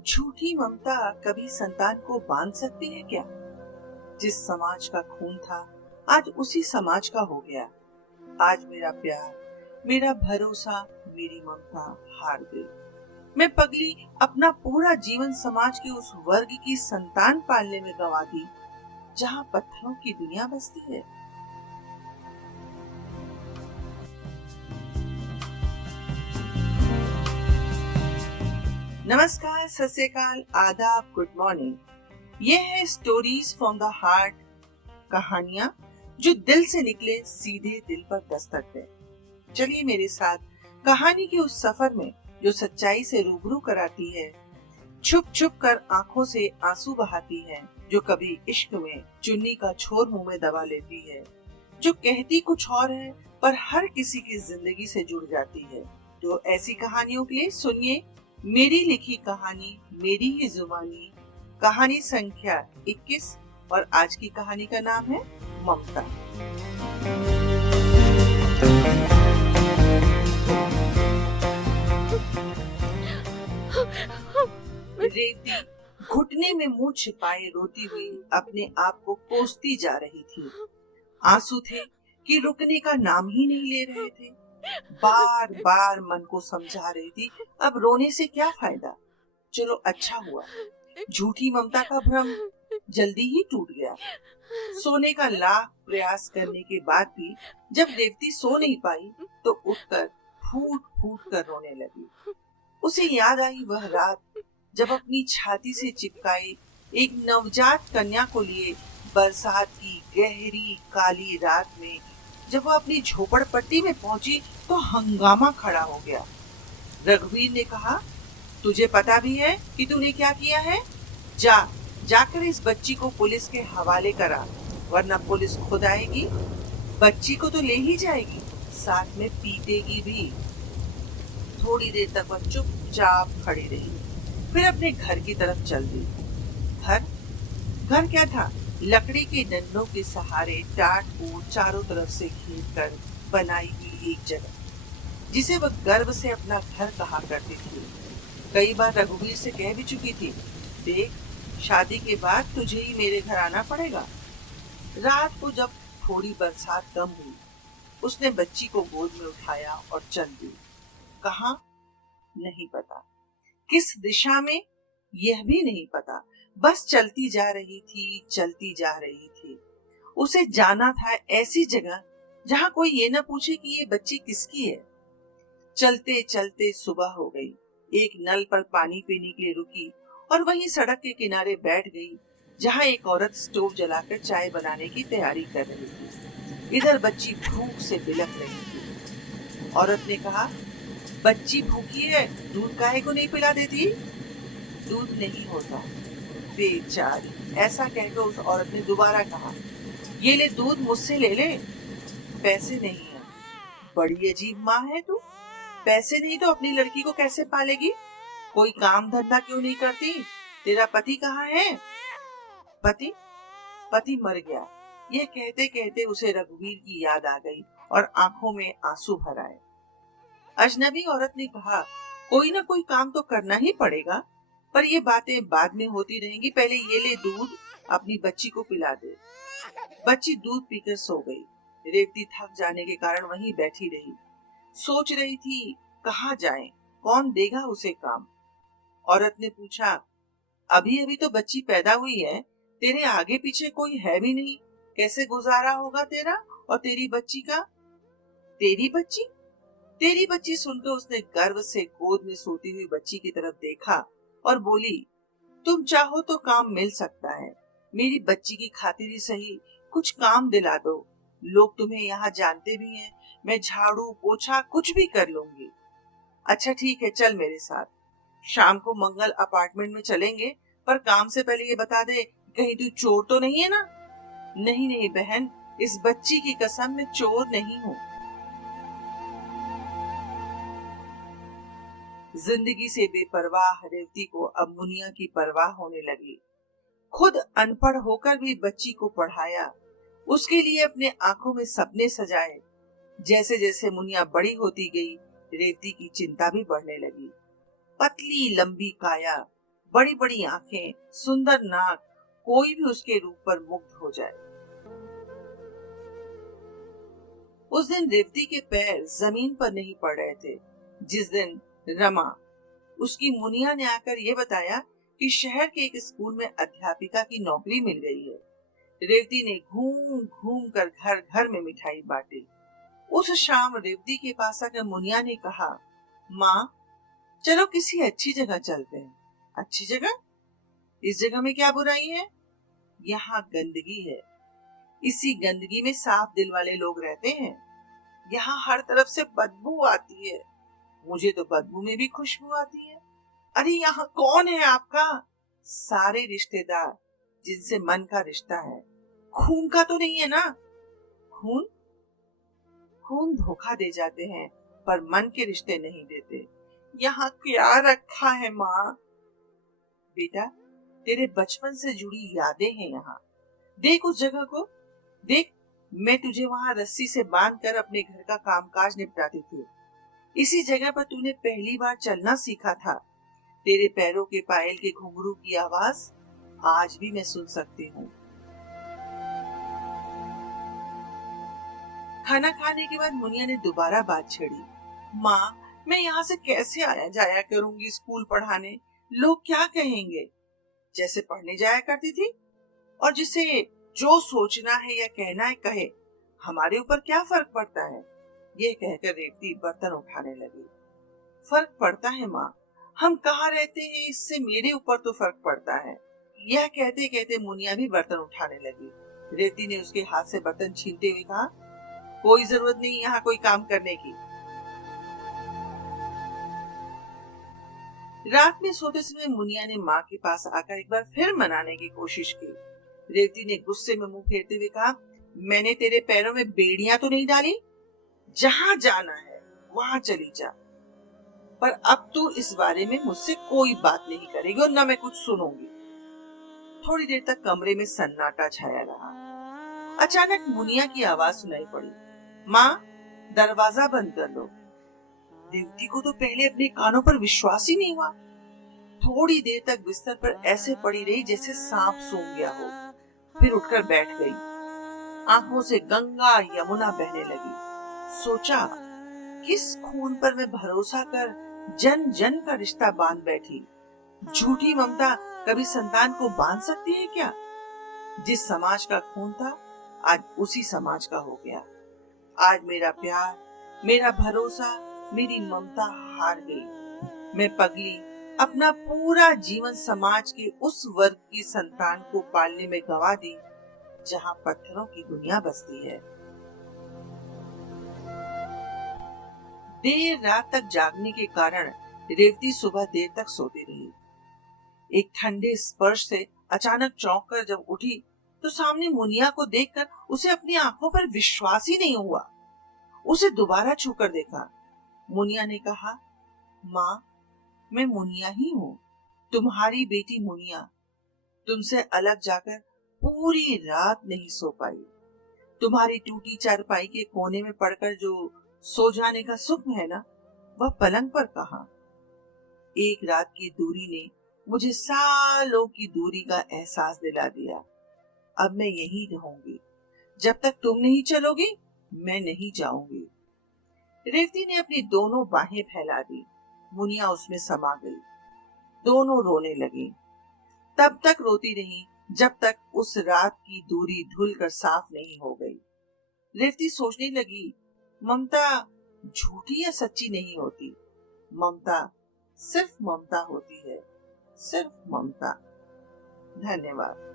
झूठी ममता कभी संतान को बांध सकती है क्या? जिस समाज का खून था, आज उसी समाज का हो गया। आज मेरा प्यार, मेरा भरोसा, मेरी ममता हार गई। मैं पगली अपना पूरा जीवन समाज के उस वर्ग की संतान पालने में गंवा दी, जहां पत्थरों की दुनिया बसती है। नमस्कार, सत श्री अकाल, आदाब, गुड मॉर्निंग। ये है स्टोरीज फ्रॉम द हार्ट, कहानियां जो दिल से निकले, सीधे दिल पर दस्तक दे। चलिए मेरे साथ कहानी के उस सफर में जो सच्चाई से रूबरू कराती है, छुप छुप कर आंखों से आंसू बहाती है, जो कभी इश्क में चुन्नी का छोर मुंह में दबा लेती है, जो कहती कुछ और है पर हर किसी की जिंदगी से जुड़ जाती है। तो ऐसी कहानियों के लिए सुनिए मेरी लिखी कहानी, मेरी ही जुबानी, कहानी संख्या 21। और आज की कहानी का नाम है ममता। रेवती घुटने में मुंह छिपाए रोती हुई अपने आप को कोसती जा रही थी। आंसू थे कि रुकने का नाम ही नहीं ले रहे थे। बार बार मन को समझा रही थी, अब रोने से क्या फायदा। चलो अच्छा हुआ, झूठी ममता का भ्रम जल्दी ही टूट गया। सोने का लाख प्रयास करने के बाद भी जब रेवती सो नहीं पाई तो उठकर फूट फूट कर रोने लगी। उसे याद आई वह रात जब अपनी छाती से चिपकाई एक नवजात कन्या को लिए बरसात की गहरी काली रात में जब वह अपनी झोपड़पट्टी में पहुंची तो हंगामा खड़ा हो गया। रघुवीर ने कहा, तुझे पता भी है कि तूने क्या किया है? जाकर इस बच्ची को पुलिस के हवाले करा, वरना पुलिस खुद आएगी, बच्ची को तो ले ही जाएगी, साथ में पीटेगी भी। थोड़ी देर तक वह चुपचाप खड़ी रही, फिर अपने घर की तरफ चल दी। घर क्या था? लकड़ी के डंडों के सहारे टाट को चारों तरफ से घेर कर बनाई हुई एक जगह, जिसे वह गर्व से अपना घर कहा करती थी। कई बार रघुवीर से कह भी चुकी थी, देख, शादी के बाद तुझे ही मेरे घर आना पड़ेगा। रात को जब थोड़ी बरसात कम हुई, उसने बच्ची को गोद में उठाया और चल दी। कहाँ नहीं पता, किस दिशा में यह भी नहीं पता, बस चलती जा रही थी। उसे जाना था ऐसी जगह जहां कोई ये न पूछे कि ये बच्ची किसकी है। चलते चलते सुबह हो गई। एक नल पर पानी पीने के लिए रुकी और वहीं सड़क के किनारे बैठ गई, जहां एक औरत स्टोव जलाकर चाय बनाने की तैयारी कर रही थी। इधर बच्ची भूख से बिलख रही थी। औरत ने कहा, बच्ची भूखी है, दूध काहे को नहीं पिला देती? दूध नहीं होता। बेचारी, ऐसा कहकर उस औरत ने दोबारा कहा, ये ले दूध, मुझसे ले ले। पैसे नहीं है। बड़ी अजीब माँ है तू, पैसे नहीं तो अपनी लड़की को कैसे पालेगी? कोई काम धंधा क्यों नहीं करती? तेरा पति कहाँ है? पति मर गया। यह कहते कहते उसे रघुवीर की याद आ गई और आंखों में आंसू भर आए। अजनबी औरत ने कहा, कोई ना कोई काम तो करना ही पड़ेगा, पर ये बातें बाद में होती रहेंगी, पहले ये ले दूध, अपनी बच्ची को पिला दे। बच्ची दूध पीकर सो गई। रेवती थक जाने के कारण वहीं बैठी रही, सोच रही थी कहाँ जाए, कौन देगा उसे काम। औरत ने पूछा, अभी अभी तो बच्ची पैदा हुई है, तेरे आगे पीछे कोई है भी नहीं, कैसे गुजारा होगा तेरा और तेरी बच्ची का? तेरी बच्ची सुनकर उसने गर्व से गोद में सोती हुई बच्ची की तरफ देखा और बोली, तुम चाहो तो काम मिल सकता है, मेरी बच्ची की खातिर ही सही कुछ काम दिला दो। लोग तुम्हें यहाँ जानते भी हैं, मैं झाड़ू पोछा कुछ भी कर लूंगी। अच्छा ठीक है, चल मेरे साथ, शाम को मंगल अपार्टमेंट में चलेंगे, पर काम से पहले ये बता दे, कहीं तू चोर तो नहीं है ना? नहीं बहन, इस बच्ची की कसम, मैं चोर नहीं हूँ। जिंदगी से बेपरवाह रेवती को अब मुनिया की परवाह होने लगी। खुद अनपढ़ होकर भी बच्ची को पढ़ाया, उसके लिए अपने आंखों में सपने सजाए। जैसे जैसे मुनिया बड़ी होती गई, रेवती की चिंता भी बढ़ने लगी। पतली लंबी काया, बड़ी बड़ी आंखें, सुंदर नाक, कोई भी उसके रूप पर मुग्ध हो जाए। उस दिन रेवती के पैर जमीन पर नहीं पड़ रहे थे। जिस दिन रमा, उसकी मुनिया ने आकर यह बताया कि शहर के एक स्कूल में अध्यापिका की नौकरी मिल गई है, रेवती ने घूम घूम कर घर घर में मिठाई बांटी। उस शाम रेवती के पास आकर मुनिया ने कहा, माँ, चलो किसी अच्छी जगह चलते हैं। अच्छी जगह? इस जगह में क्या बुराई है? यहाँ गंदगी है। इसी गंदगी में साफ दिल वाले लोग रहते हैं। यहाँ हर तरफ से बदबू आती है। मुझे तो बदबू में भी खुशबू आती है। अरे यहाँ कौन है आपका? सारे रिश्तेदार जिनसे मन का रिश्ता है। खून का तो नहीं है ना? खून खून धोखा दे जाते हैं, पर मन के रिश्ते नहीं देते। यहाँ क्या रखा है माँ? बेटा, तेरे बचपन से जुड़ी यादें हैं यहाँ। देख उस जगह को, देख, मैं तुझे वहां रस्सी से बांधकर अपने घर का कामकाज निपटाती थी। इसी जगह पर तूने पहली बार चलना सीखा था। तेरे पैरों के पायल के घुंघरू की आवाज आज भी मैं सुन सकती हूँ। खाना खाने के बाद मुनिया ने दोबारा बात छेड़ी। माँ, मैं यहाँ से कैसे आया जाया करूंगी स्कूल पढ़ाने? लोग क्या कहेंगे? जैसे पढ़ने जाया करती थी, और जिसे जो सोचना है या कहना है कहे, हमारे ऊपर क्या फर्क पड़ता है? यह कहकर रेवती बर्तन उठाने लगी। फर्क पड़ता है माँ, हम कहाँ रहते हैं इससे मेरे ऊपर तो फर्क पड़ता है। यह कहते कहते मुनिया भी बर्तन उठाने लगी। रेवती ने उसके हाथ से बर्तन छीनते हुए कहा, कोई जरूरत नहीं यहाँ कोई काम करने की। रात में सोते समय मुनिया ने माँ के पास आकर एक बार फिर मनाने की कोशिश की। रेवती ने गुस्से में मुंह फेरते हुए कहा, मैंने तेरे पैरों में बेड़ियां तो नहीं डाली? जहां जाना है वहां चली जा, पर अब तू इस बारे में मुझसे कोई बात नहीं करेगी और न मैं कुछ सुनूंगी। थोड़ी देर तक कमरे में सन्नाटा छाया रहा। अचानक मुनिया की आवाज सुनाई पड़ी, माँ, दरवाजा बंद कर लो। रेवती को तो पहले अपने कानों पर विश्वास ही नहीं हुआ। थोड़ी देर तक बिस्तर पर ऐसे पड़ी रही जैसे सांप सूंघ गया हो। फिर उठकर बैठ गई। आंखों से गंगा यमुना बहने लगी। सोचा, किस खून पर मैं भरोसा कर जन जन का रिश्ता बांध बैठी। झूठी ममता कभी संतान को बांध सकती है क्या? जिस समाज का खून था, आज उसी समाज का हो गया। आज मेरा प्यार, मेरा भरोसा, मेरी ममता हार गई। मैं पगली अपना पूरा जीवन समाज के उस वर्ग की संतान को पालने में गंवा दी जहां पत्थरों की दुनिया बसती है। देर रात तक जागने के कारण रेवती सुबह देर तक सोती रही। एक ठंडे स्पर्श से अचानक चौंक कर जब उठी तो सामने मुनिया को देखकर उसे अपनी आंखों पर विश्वास ही नहीं हुआ। उसे दोबारा छूकर देखा। मुनिया ने कहा, माँ, मैं मुनिया ही हूँ, तुम्हारी बेटी मुनिया। तुमसे अलग जाकर पूरी रात नहीं सो पाई। तुम्हारी टूटी चारपाई के कोने में पड़कर जो सो जाने का सुख है ना, वह पलंग पर कहाँ। एक रात की दूरी ने मुझे सालों की दूरी का एहसास दिला दिया। अब मैं यहीं रहूंगी। जब तक तुम नहीं चलोगी, मैं नहीं जाऊंगी। रेवती ने अपनी दोनों बाहें फैला दी। मुनिया उसमें समा गई। दोनों रोने लगी। तब तक रोती रही जब तक उस रात की दूरी धुल कर साफ नहीं हो गई। रेवती सोचने लगी, ममता झूठी या सच्ची नहीं होती। ममता सिर्फ ममता होती है, सिर्फ ममता। धन्यवाद।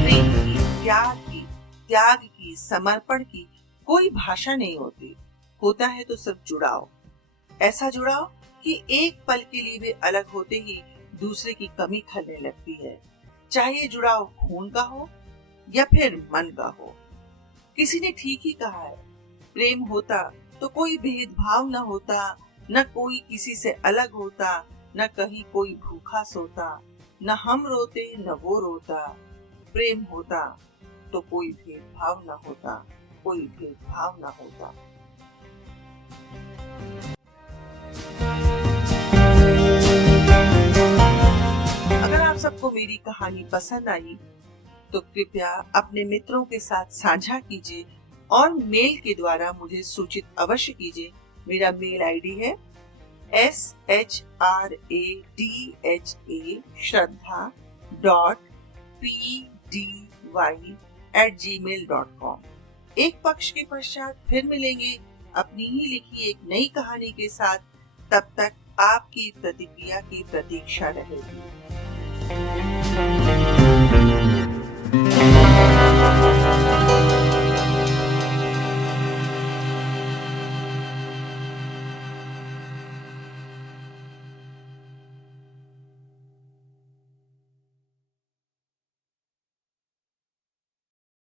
प्रेम की, प्यार की, त्याग की, समर्पण की कोई भाषा नहीं होती। होता है तो सिर्फ जुड़ाव। ऐसा जुड़ाव कि एक पल के लिए भी अलग होते ही दूसरे की कमी खलने लगती है। चाहे ये जुड़ाव खून का हो या फिर मन का हो। किसी ने ठीक ही कहा है, प्रेम होता तो कोई भेदभाव न होता, न कोई किसी से अलग होता, न कहीं कोई भूखा सोता, न हम रोते न वो रोता। प्रेम होता तो कोई भेदभाव न होता, कोई भेदभाव न होता। अगर आप सबको मेरी कहानी पसंद आई तो कृपया अपने मित्रों के साथ साझा कीजिए और मेल के द्वारा मुझे सूचित अवश्य कीजिए। मेरा मेल आईडी है shradha.pdy@gmail.com। एक पक्ष के पश्चात फिर मिलेंगे अपनी ही लिखी एक नई कहानी के साथ। तब तक आपकी प्रतिक्रिया की प्रतीक्षा रहेगी।